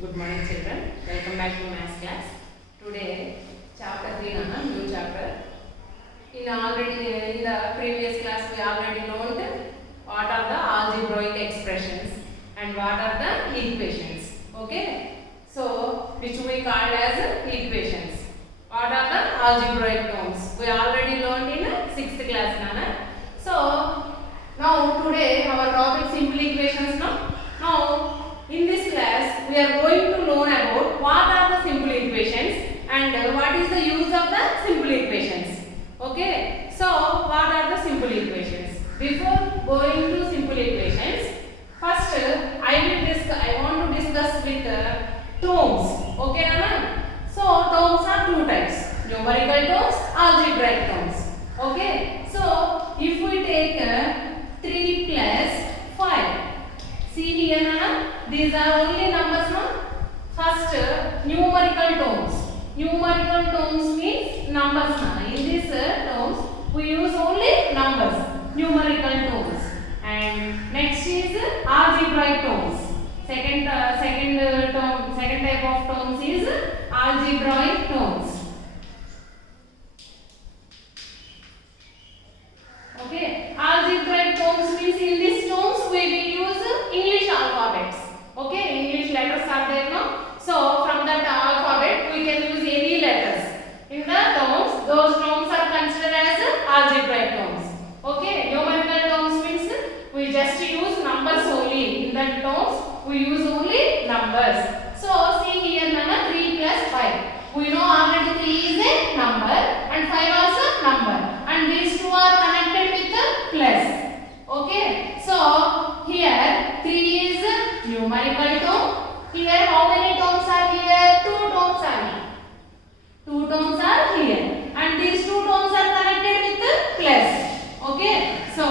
Good morning, children. Welcome back to maths class. Today, chapter 3, new chapter. In the previous class, we already learned what are the algebraic expressions and what are the equations. Okay. So, which we called as equations. What are the algebraic terms? We already learned in 6th class, Nana. So, now today our topic simple equations. Now, in this class, we are going to learn about what are the simple equations and what is the use of the simple equations. Okay. So, what are the simple equations? Before going to simple equations, first I want to discuss with terms. Okay, Nana? So, terms are two types: numerical terms, algebraic terms. Okay. So, if we take 3 plus 5. See here, Nana, these are only numbers, no? First, numerical terms. Numerical terms means numbers, Nana. In these terms, we use only numbers, numerical terms. And next is algebraic terms. Second type of terms is algebraic terms. Okay, algebraic terms means in these terms we will use English alphabets. Okay, English letters are there now. So from that alphabet we can use any letters. In the terms, those terms are considered as algebraic terms. Okay, numerical terms means we just use numbers only. In that terms we use only numbers. So see here, Nana, 3 plus 5. We know already 3 is a number and 5 also number. And these two are connected with the plus. Okay. So here 3 is numerical term. Here how many terms are here? 2 terms are here. 2 terms are here. And these 2 terms are connected with the plus. Okay. So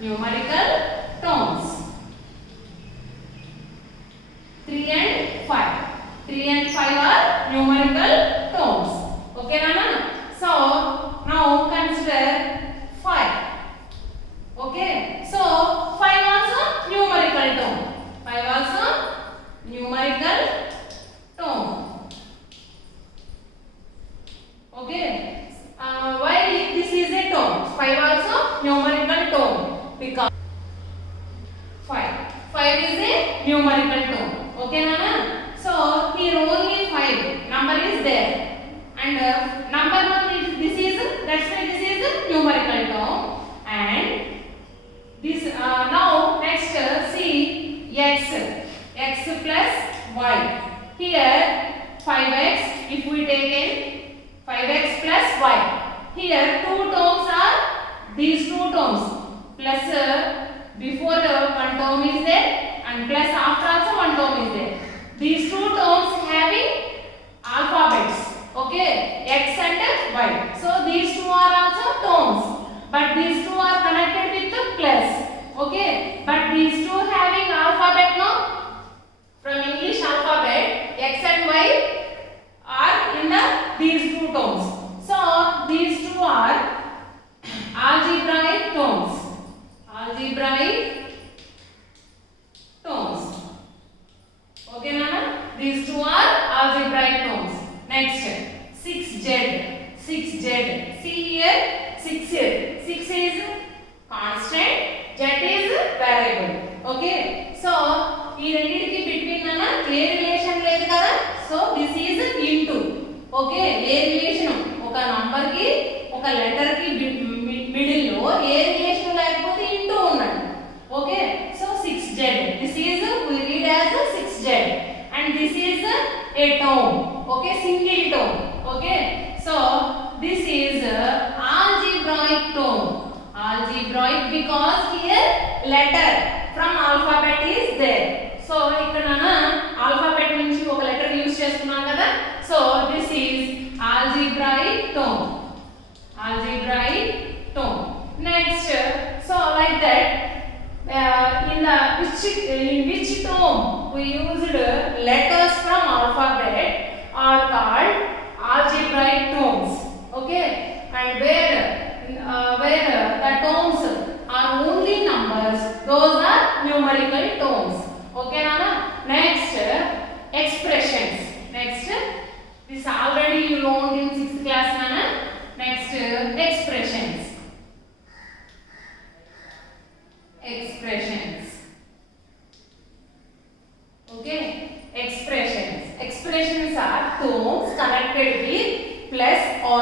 numerical terms. 3 and 5. 3 and 5 are numerical terms. Okay, Nana? So now consider 5. Okay. So 5 also numerical term. 5 also numerical term. Okay. Why this is a term? 5 also numerical term because 5 is a numerical term. Okay, Nana? So here only 5 number is there. And number one is that's why this is a numerical term. And this now next see x plus y. Here 5x, if we take in 5x plus y. Here two terms are these two terms plus before one term is there and plus after also one term is there. These two terms having alphabets. Okay, x and y. So these two are also terms, but these two are connected with the plus. Okay, but these two having alphabet now. From English alphabet, x and y are in these two terms. So these two are algebraic terms. Algebraic terms. Okay, Nana? These two are algebraic terms. Next, 6z. 6z. See here, 6 here. 6 is constant, z is variable. Okay. So, ఈ రెండిటికి బిట్వీన్ అన్న ఏ relation లేదు కదా. So this is into. Okay, ఏ relation ఒక number కి ఒక letter కి మిడిల్ లో ఏ రిలేషన్ లేకపోతే ఇంటూ ఉన్నాడు. Okay, so 6z. This is we read as 6z and this is a term. Okay, single term. Okay, so this is algebraic term. Algebraic because here letter from alphabet is there. So ఇక్కడ నా alphabet నుంచి ఒక letter use చేస్తున్నాం కదా. So this is algebraic term. Algebraic term. Next, so like that in which term we used letters from alphabet are called algebraic terms. Okay, and where the terms are only numbers, those are numerical terms. Okay, Nana? Next,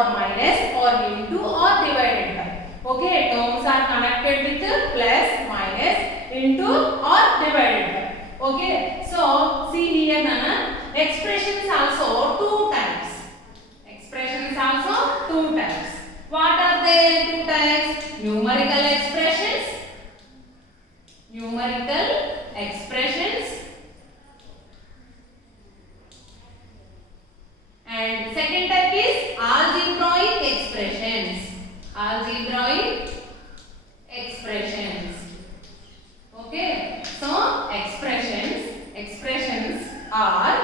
or minus or into or divided by. Okay, terms are connected with plus, minus, into or divided by. Okay, so see here Nana, expressions also two types. Expressions also two types. What are they two types? Numerical expressions. Numerical expressions. And second type is algebraic expressions. Algebraic expressions. Okay, so expressions are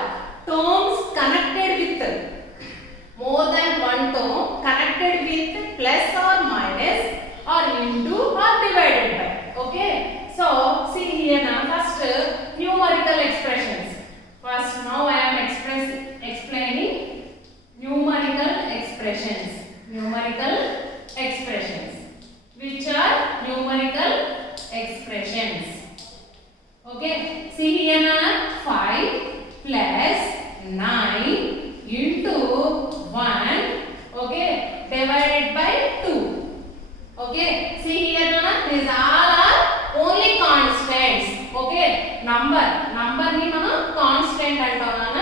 terms connected with more than one term, connected with plus or minus or into or divided by. Okay, so see here now, first numerical expressions. First now I am explaining numerical expressions. Numerical expressions. Which are numerical expressions? Okay, see here now, 5 plus 9 into 1, okay, divided by 2. Okay, see here now, these all are only constants. Okay, number ni మనం కాన్స్టెంట్ అంటాం నాన్న.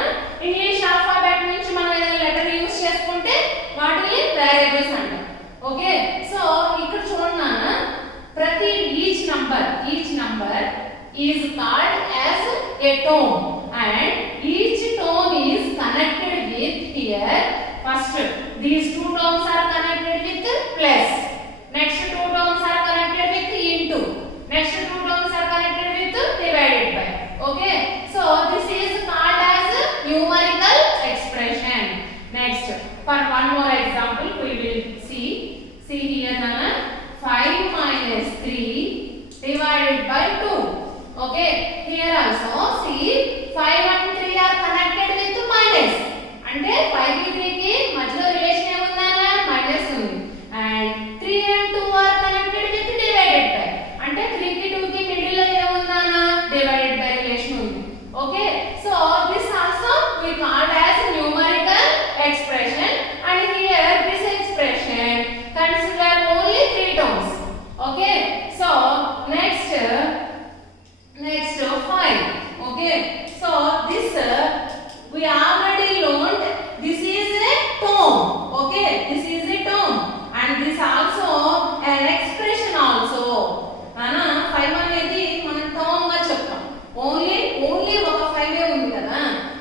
English alphabet నుంచి మనం ఏదైనా letter use చేసుకుంటే వాటిని వేరియబుల్స్ అంటాం. Okay, so ఇక్కడ చూడండి నాన్న, ప్రతి each number is called as a term and each term is connected with here. First these two terms are connected with plus, next two terms are connected with into, next two terms are connected with divided by. Okay, so this is called as numerical expression. Next, for one more example we will see here nana, 5 minus 3 divided by 2. Okay, here also see 5 and 3 are connected with minus. అంటే 5 కి 3 కి మధ్యలో రిలేషన్ ఏముందన్నా మైనస్ ఉంది. And 3 and 2 are connected with divided by. అంటే 3 కి 2 కి middle లో ఏముందన్నా divided by రిలేషన్ ఉంది. Okay, so this also we call as numerical expression and here this expression consider only 3 terms. Okay, so next 5. Okay, so this we already learned, this is a term. Okay, this is a term and this also an expression also. Nana 5 అనేది మనం term గా చెప్తాం. only ఒక 5 ఏ ఉంది కదా,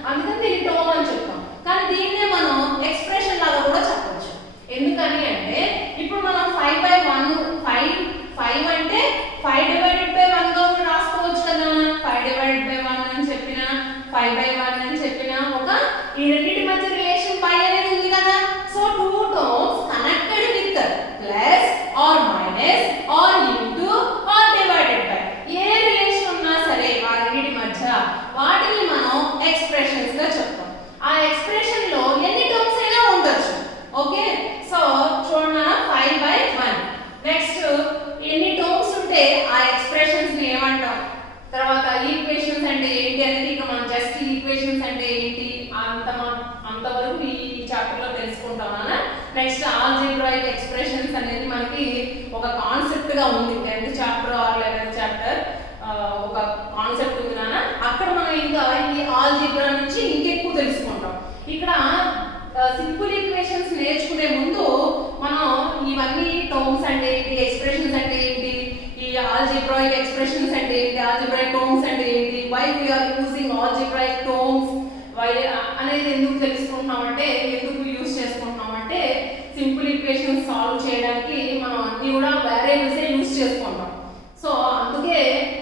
అందుకని దీన్ని term అని చెప్తాం. కానీ దీన్నే మనం ఎక్స్ప్రెషన్ లాగా కూడా చెప్పొచ్చు. ఎందుకని అంటే ఇప్పుడు మనం 5/1 5 అంటే 5 divided by 1 గా కూడా రాసుకోవచ్చు కదా. 5 divided by 1 అని చెప్పినా 5/1 అని చెప్పినా ఒక ఈ రెండింటి మధ్య రిలేషన్ పై అనేది ఉంది కదా. So two terms connected with plus or minus or into or divided by, ఏ రిలేషన్ ఉన్నా సరే ఆ రెండింటి మధ్య వాటిని మనం ఎక్స్ప్రెషన్స్ గా చెప్తాం. ఆ ఎక్స్ప్రెషన్ లో ఎన్ని టర్మ్స్ అయినా ఉండొచ్చు. ఓకే, సో చూడండి 5/1. నెక్స్ట్ ఎన్ని టర్మ్స్ ఉంటే ఆ ఎక్స్ప్రెషన్స్ ని ఏమంటాం. తర్వాత ఈక్వేషన్స్ అంటే ఏంటి అనేది ఇక మనం జస్ట్ ఈక్వేషన్స్ అంటే ఏంటి అంతవరకు ఈ చాప్టర్ లో తెలుసుకుంటామన్నా. నెక్స్ట్ ఆల్జీబ్రాయిక్ ఎక్స్ప్రెషన్స్ అనేది మనకి ఒక కాన్సెప్ట్ గా ఉంది. 10th chapter or 11th chapter ఒక కాన్సెప్ట్ ఉంది నాన్న. అక్కడ మనం ఇంకా ఈ ఆల్జీబ్రా నుంచి ఇంకెక్కువ తెలుసుకుంటాం. ఇక్కడ సింపుల్ ఈక్వేషన్స్ నేర్చుకునే ముందు మనం ఇవన్నీ టర్మ్స్ అంటే ఏంటి, ఎక్స్ప్రెషన్స్ అంటే ఏంటి, ఈ ఆల్జీబ్రాయిక్ ఎక్స్ప్రెషన్స్ అంటే ఏంటి, ఆల్జీబ్రాయిక్ టర్మ్స్ అంటే ఏంటి, why we are using algebraic terms why అనేది ఎందుకు తెలుసుకుంటున్నామంటే, ఎందుకు యూజ్ చేసుకుంటున్నామంటే సింపుల్ ఈక్వేషన్స్ సాల్వ్ చేయడానికి మనం అన్ని కూడా వేరియబుల్స్ యూజ్ చేసుకుంటాం. సో అందుకే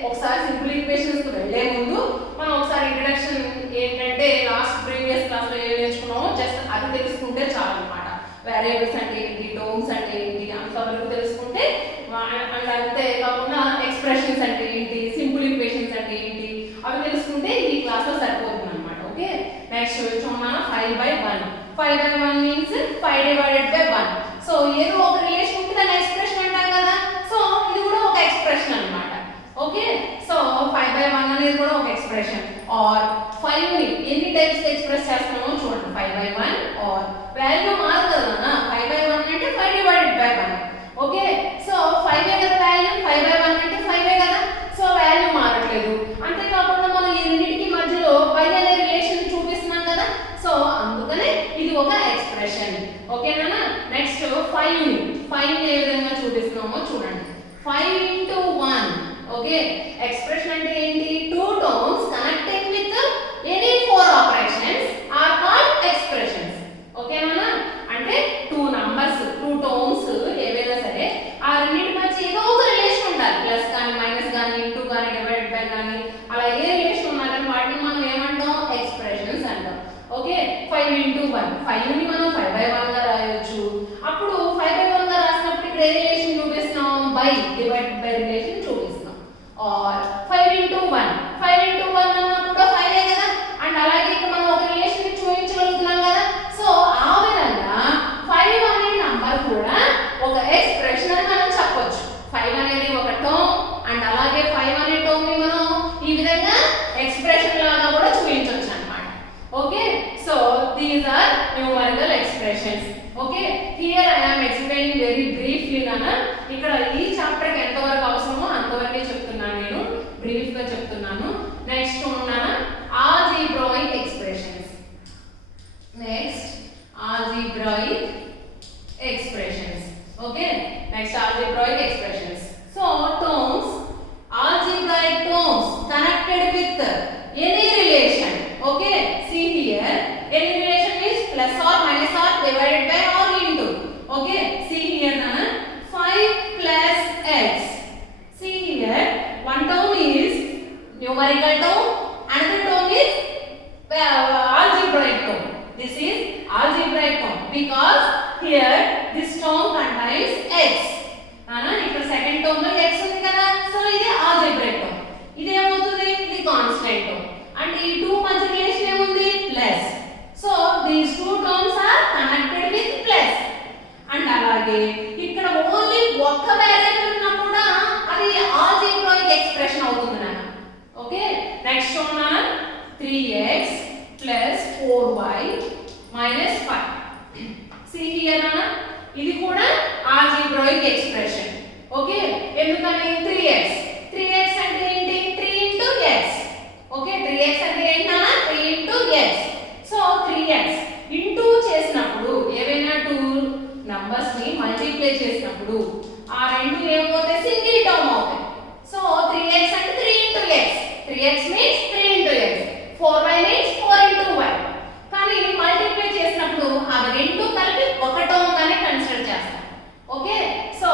ఒకసారి సింపుల్ ఈక్వేషన్స్ వెళ్ళే ముందు మనం ఒకసారి ఇంట్రడక్షన్ ఏంటంటే లాస్ట్ ప్రీవియస్ క్లాస్ లో ఏం నేర్చుకున్నామో జస్ట్ అది తెలుసుకుంటే చాలు అన్నమాట. వేరియబుల్స్ అంటే ఏంటి, టర్మ్స్ అంటే ఏంటి అంతవరకు తెలుసుకుంటే, అండ్ అంతే కాకుండా ఎక్స్ప్రెషన్స్ అంటే ఏంటి, సింపుల్ ఈక్వేషన్స్ అంటే ఏంటి అవి తెలుసుకుంటే ఈ క్లాస్ లో సరిపోతుంది అన్నమాట. ఓకే, నెక్స్ట్ చూద్దాం 5/1. 5/1 మీన్స్ 5 divided by 1. సో ఏదో ఒక రిలేషన్ ఉంటే దాని ఎక్స్ప్రెషన్ అంటాం కదా. సో ఇది కూడా ఒక ఎక్స్ప్రెషన్ అన్నమాట. ఓకే, సో 5/1 అనేది కూడా ఒక ఎక్స్ప్రెషన్. ఆర్ 5 ని ఎన్ని టైప్స్ ఎక్స్ప్రెస్ చేస్తామో చూడండి. 5/1 ఆర్ వాల్యూ మారదు కదా, 5/1 ఓకే సో 5 కదా వాల్యూ 5/1 అంటే 5 కదా సో వాల్యూ మారట్లేదు అంతేకాకుండా మనం ఈ రెండింటికి మధ్యలో బై అనే రిలేషన్ చూపిస్తున్నాం కదా సో అందుకనే ఇది ఒక ఎక్స్ప్రెషన్ ఓకేనా నెక్స్ట్ 5 ఏ విధంగా చూపిస్తున్నామో చూడండి 5 into 1 ఓకే ఎక్స్ప్రెషన్ అంటే ఏంటి two terms connecting with any four operations are called expressions ఓకేనా అంటే టూ నంబర్స్ టూ టర్మ్స్ ఏవైనా సరే ఆ రెండింటి మధ్య ఏదో ఒక రిలేషన్ ఉండాలి ప్లస్ కానీ మైనస్ కానీ ఇంటూ కానీ డివైడ్ బై కానీ అలా ఏ రిలేషన్ ఉన్నా కానీ వాటిని మనం ఏమంటాం ఎక్స్ప్రెషన్స్ అంటాం ఓకే 5 into 1 5 ని మనం 5/1 గా రాయొచ్చు అప్పుడు 5/1 గా రాసినప్పుడు ఇక్కడ ఏ రిలేషన్ చూపిస్తున్నాం బై డివైడ్ బై రిలేషన్ చూపిస్తున్నాం ఆర్ 5 into 1 అన్నా కూడా 5 కదా అండ్ అలాగే ఇక్కడ మనం ఒక రిలేషన్ ని చూపించగలుగుతున్నాం కదా సో ఆ విధంగా 5 అనే నంబర్ కూడా ఒక ఎక్స్ప్రెషన్ అని మనం చెప్పొచ్చు 5 అనేది ఒక టర్మ్ అండ్ అలాగే 5 అనే టర్మ్ ని మనం ఈ విధంగా ఎక్స్ప్రెషన్ లాగా కూడా చూపించొచ్చు అన్నమాట okay so these are numerical expressions okay here I am explaining very briefly నానా ఇక్కడ ఈ చాప్టర్ కి ఎంతవరకు అవసరమో అంతవరకే చెప్తున్నాను నేను బ్రీఫ్ గా చెప్తున్నాను నెక్స్ట్ ఉన్నానా algebraic expressions next algebraic expressions okay next algebraic expressions so terms algebraic terms connected with any relation okay see here any relation is plus or minus or divided by or into okay see here nana 5 plus x see here one term is numerical term another term is algebraic term this is algebraic term because here this term contains x ana ikkada second term lo x undi kada so idi algebraic term idi emoutundi idi constant term and ee two madhya relation emundi plus so these two terms are connected with plus and alage ikkada only okka variable unna kuda adi algebraic expression avutundi nana okay next one nana 3x plus 4y minus 5 see here nana ఇది కూడా algebraic expression okay ఎందుకని 3x అంటే ఏంటి 3 into x okay 3x అంటే ఏంటన్నా 3 into x so 3x into చేసినప్పుడు ఏవైనా two numbers ని మల్టిప్లై చేసినప్పుడు ఆ రెండు ఏమవుతాయి సింగిల్ టర్మ్ అవుతాయి సో 3x అంటే 3 into x 3x means 3 into x 4y means 4 into y కానీ మల్టిప్లై చేసినప్పుడు అవి రెండు కలిపి ఒక టర్మ్ గానే కన్సిడర్ చేస్తాం ఓకే సో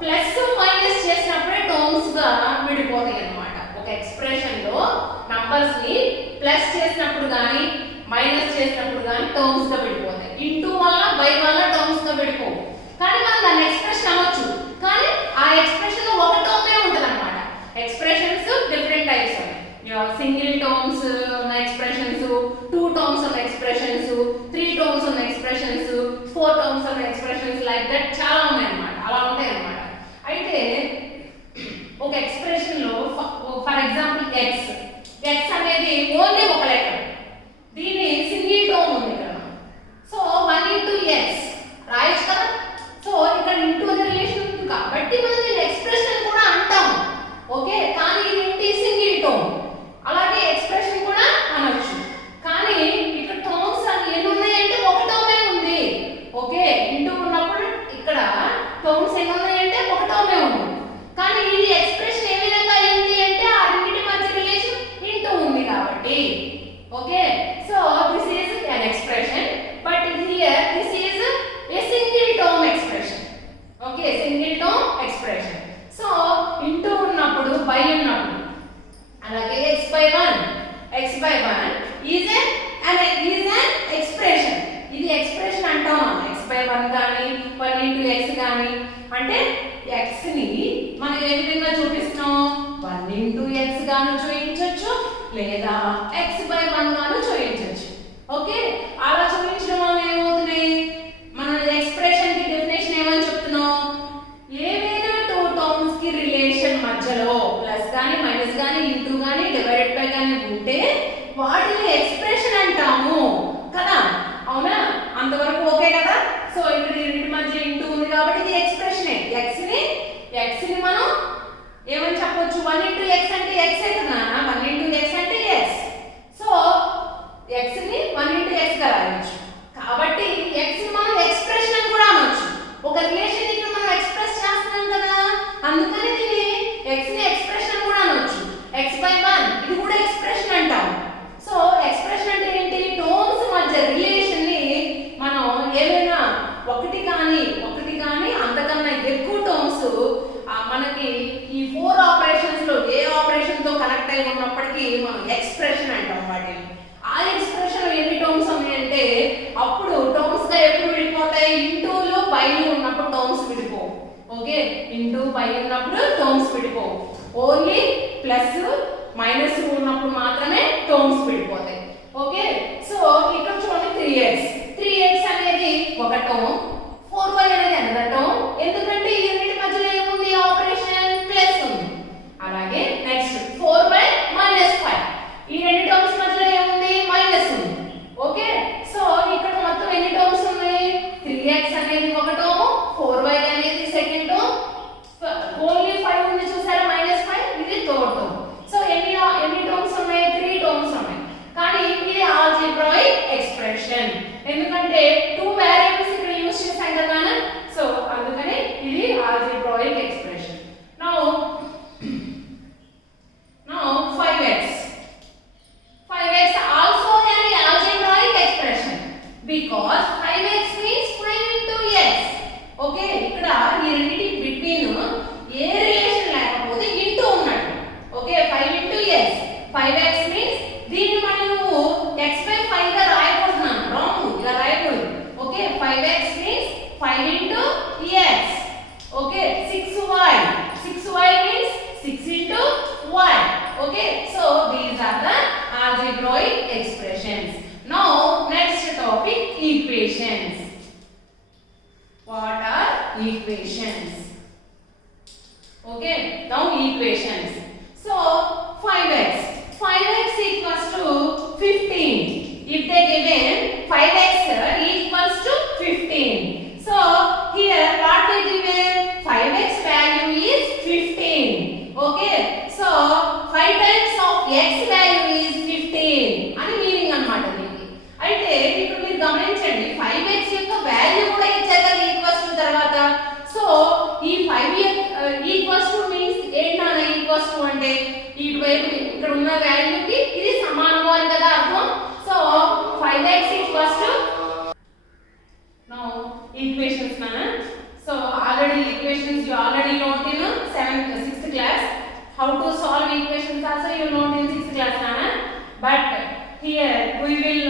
ప్లస్ మైనస్ చేసినప్పుడే టర్మ్స్ గా విడిపోతాయి అన్నమాట ఒక ఎక్స్ప్రెషన్ లో నంబర్స్ ని ప్లస్ చేసినప్పుడు గాని మైనస్ చేసినప్పుడు గాని టర్మ్స్ గా విడిపోతాయి ఇంటూ వల్ల బై వల్ల టర్మ్స్ గా విడిపోవు కానీ మనం దాన్ని ఎక్స్ప్రెషన్ అవ్వచ్చు కానీ ఆ ఎక్స్ప్రెషన్ లో ఒక టర్మే ఉంటదన్నమాట ఎక్స్ప్రెషన్స్ డిఫరెంట్ టైప్స్ ఉన్నాయి సింగిల్ టర్మ్స్ ఉన్న ఎక్స్ప్రెషన్స్ టూ టర్మ్స్ ఉన్న ఎక్స్ప్రెషన్స్ త్రీ టర్మ్స్ ఉన్న ఎక్స్ప్రెషన్స్ ఫోర్ టర్మ్స్ ఉన్న ఎక్స్ప్రెషన్స్ లైక్ దట్ చాలా ఉన్నాయి అన్నమాట అలా ఉంటాయి అన్నమాట అయితే ఒక ఎక్స్ప్రెషన్ లో ఫర్ ఎగ్జాంపుల్ x అనేది ఓన్లీ ఒక లెటర్ దీని సింగిల్ టర్మ్ ఉంది ఇక్కడ సో 1 into x రాయొచ్చు కదా సో ఇక్కడ ఇంటూ అనే రిలేషన్ ఉంది కాబట్టి మనం దీని ఎక్స్ప్రెషన్ కూడా అంటాం ఓకే కానీ ఇది సింగిల్ టర్మ్ అలాగే ఎక్స్ప్రెషన్ కూడా అనొచ్చు కానీ ఇక్కడ టర్మ్స్ ఎన్ని ఉన్నాయంటే ఒక టర్మే ఉంది ఓకే ఇంటూ ఉన్నప్పుడు ఇక్కడ టర్మ్స్ ఎన్ని ఉన్నాయంటే ఒక టర్మే ఉంది కానీ ఇది ఎక్స్ప్రెషన్ ఏ విధంగా అయింది అంటే ఆ రెండింటి మధ్య రిలేషన్ ఇంటూ ఉంది కాబట్టి okay so this is an expression but here this is a single term expression okay single term expression so into ఉన్నప్పుడు బై ఉన్నప్పుడు అలాగే x by 1 is an expression ఇది ఎక్స్ప్రెషన్ అంటాం x by 1 గాని 1 into x గాని అంటే x ని మనం ఏ విధంగా చూపిస్తాం 1 into x గాను చూపించొచ్చు లేదా x by 1 గాను చూపించొచ్చు ఓకే అలా చూపించడం వల్ల ఏమవుతుంది మనం ఎక్స్ప్రెషన్ కి డెఫినేషన్ ఏమని చెప్తున్నాం ఏవైనా టూ టర్మ్స్ కి రిలేషన్ మధ్యలో ప్లస్ గాని మైనస్ గాని ఇంటూ గాని డివైడెడ్ బై గాని ఉంటే వాటిని ఎక్స్ప్రెషన్ అంటాము కదా అవునా అంతవరకు ఓకే కదా సో ఇక్కడ ఈ రెండు మధ్య ఇంటూ ఉంది కాబట్టి ఇది ఎక్స్ప్రెషనే ని మనం ఏమని చెప్పొచ్చు 1 into x అంటే x అవుతుందా 1 into x అంటే x సో x ని 1 into x గా రాయొచ్చు కాబట్టి x ని మనం ఎక్స్ప్రెషన్ అని కూడా అనొచ్చు ఒక రిలేషన్ ఇక్కడ మనం ఎక్స్ప్రెస్ చేస్తున్నాం కదా అందుకని దీన్ని x ని ఎక్స్ప్రెషన్ అని కూడా అనొచ్చు x/1 ఇది కూడా ఎక్స్ప్రెషన్ అంటాం సో ఎక్స్ప్రెషన్ అంటే ఏంటి టర్మ్స్ మధ్య రిలేషన్ ని మనం ఏమైనా ఒకటి కానీ అంతకన్నా ఎక్కువ టర్మ్స్ మనకి ఈ 4 ఆపరేషన్స్ లో ఏ ఆపరేషన్ తో కనెక్ట్ అయి ఉన్నప్పటికీ మనం ఎక్స్ప్రెషన్ అంటాం వాటిని ఆ ఎక్స్ప్రెషన్ లో ఎన్ని టర్మ్స్ ఉన్నాయంటే అప్పుడు టర్మ్స్ గా ఎప్పుడు విడిపోతాయి ఇంటూలు బైలు ఉన్నప్పుడు టర్మ్స్ విడిపోవు ఓకే ఇంటూ బై ఉన్నప్పుడు టర్మ్స్ విడిపోవు ఓన్లీ ప్లస్ మైనస్ ఉన్నప్పుడు మాత్రమే టర్మ్స్ విడిపోతాయి ఓకే సో ఇక్కడ చూడండి 3x అనేది ఒక టర్మ్ 4y అనేది అనదర్ టర్మ్ ఎందుకంటే ఈ రెండింటి మధ్యలో ఏముంది ఆపరేషన్ ప్లస్ ఉంది అలాగే నెక్స్ట్ 4y మైనస్ 5 ఈ రెండు టర్మ్స్ మధ్యలో ఏముంది మైనస్ ఉంది ఓకే సో ఇక్కడ మొత్తం ఎన్ని టర్మ్స్ ఉన్నాయి 3x అనేది ఒక టర్మ్ 4y అనేది సెకండ్ టర్మ్ ఓన్లీ 5 ఉంది చూసారా మైనస్ 5 ఇది థర్డ్ టర్మ్ సో ఎన్ని టర్మ్స్ ఉన్నాయి 3 టర్మ్స్ ఉన్నాయి కానీ ఇది ఆల్జీబ్రాయిక్ ఎక్స్ప్రెషన్ ఎందుకంటే 2 వేరియబుల్స్ ఇక్కడ యూస్ చేసాం కదా సో అందుకని ఇది algebraic expression now 5x also an algebraic expression because 5x means 5 into x okay ఇక్కడ ఈ రెండిటి బిట్వీన్ ఏ రిలేషన్ లేకపోతే ఇంటూ ఉన్నట్టు ఓకే 5 into x 5x means దీన్ని మనం నువ్వు x/5 గా రాయకూడదు రాంగ్ ఇలా రాయకూడదు okay 5x means 5 into x okay 6y means 6 into y okay so these are the algebraic expressions now next topic equations what are equations okay now equations so 5x equals to 15 if they given 5x equals to 15 so here what they given 5x value is 15 okay so 5 times of x value is 15 అని మీనింగ్ అన్నమాట దీనికి అయితే ఇప్పుడు మీరు గమనించండి 5x యొక్క వాల్యూ కూడా ఇచ్చారు కదా ఈక్వల్స్ టు తర్వాత సో ఈ 5 ఈక్వల్స్ టు మీన్స్ ఏంటన్నా ఈక్వల్స్ టు అంటే ఇటువైపు ఇక్కడ ఉన్న వాల్యూకి ఇది సమానము అని కదా అర్థం so 5x equals to now equations mana so already equations you already learned in 6th class how to solve equations also you learned in 6th class mana but here we will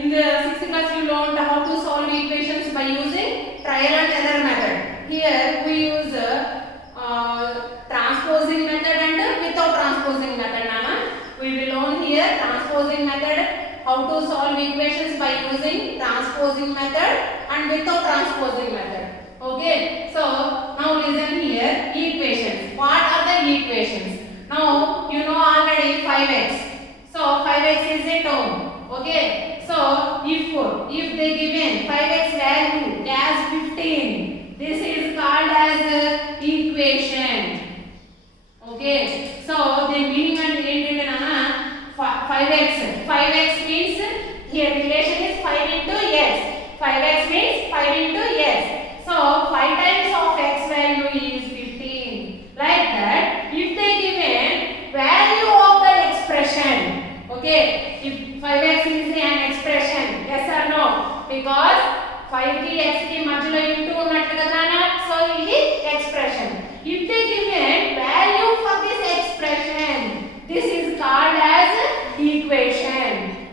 in the 6th class you learned how to solve equations by using trial and error method here we use transposing method and without transposing method nana we will learn here transposing method how to solve equations by using transposing method and without transposing method okay so now listen here equations what are the equations now you know already 5x so 5x is a term okay so if they given 5x value as 15 this is called as equation okay so the meaning and ఏంటంటే నాన్న 5x means here relation is 5 into x 5x means 5 into x so 5 times of x value is 15 like that if they given value of the expression okay if 5x is an expression yes or no because 5 ki x ki మధ్యలో ఇంటూ ఉన్నట్లు కదా సో ఇది expression if they given value for this expression this is called as equation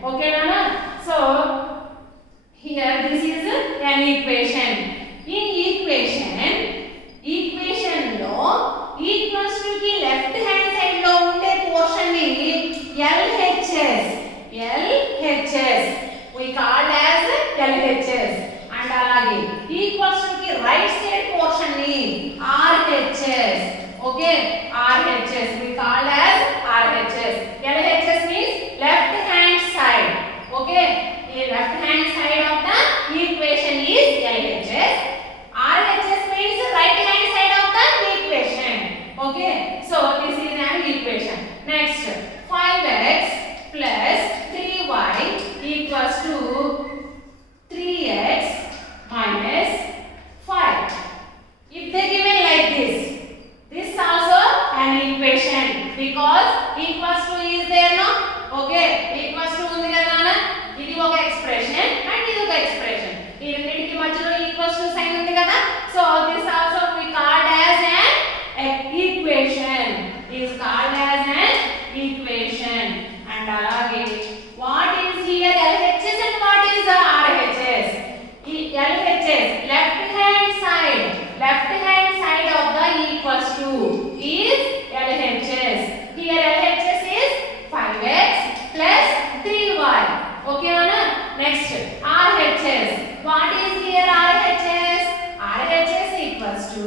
okay nana so here this is an equation in equation lo equals to ki left hand side lo unde portion ni LHS we called as LHS and alage equals to ki right side portion ni RHS okay RHS we called as RHS LHS means left hand side okay the left hand side of the equation is LHS RHS means right hand side of the equation Next, RHS. What is here RHS? RHS equals to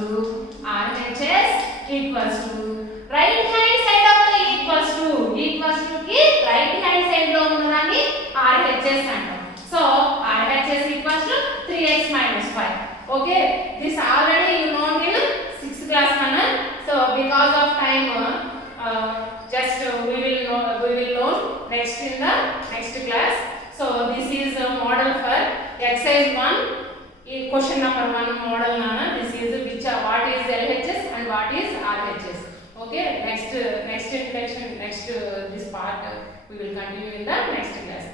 right hand side of the equals to ki right hand side lo unnadani RHS antam. So RHS equals to 3x minus 5. Okay, this already you know in 6th class mana. So because of time just we will learn next in the next class. So this is a model for exercise 1 in question number 1 model nana. This is which what is LHS and what is RHS. Okay, next introduction, next this part we will continue in the next class.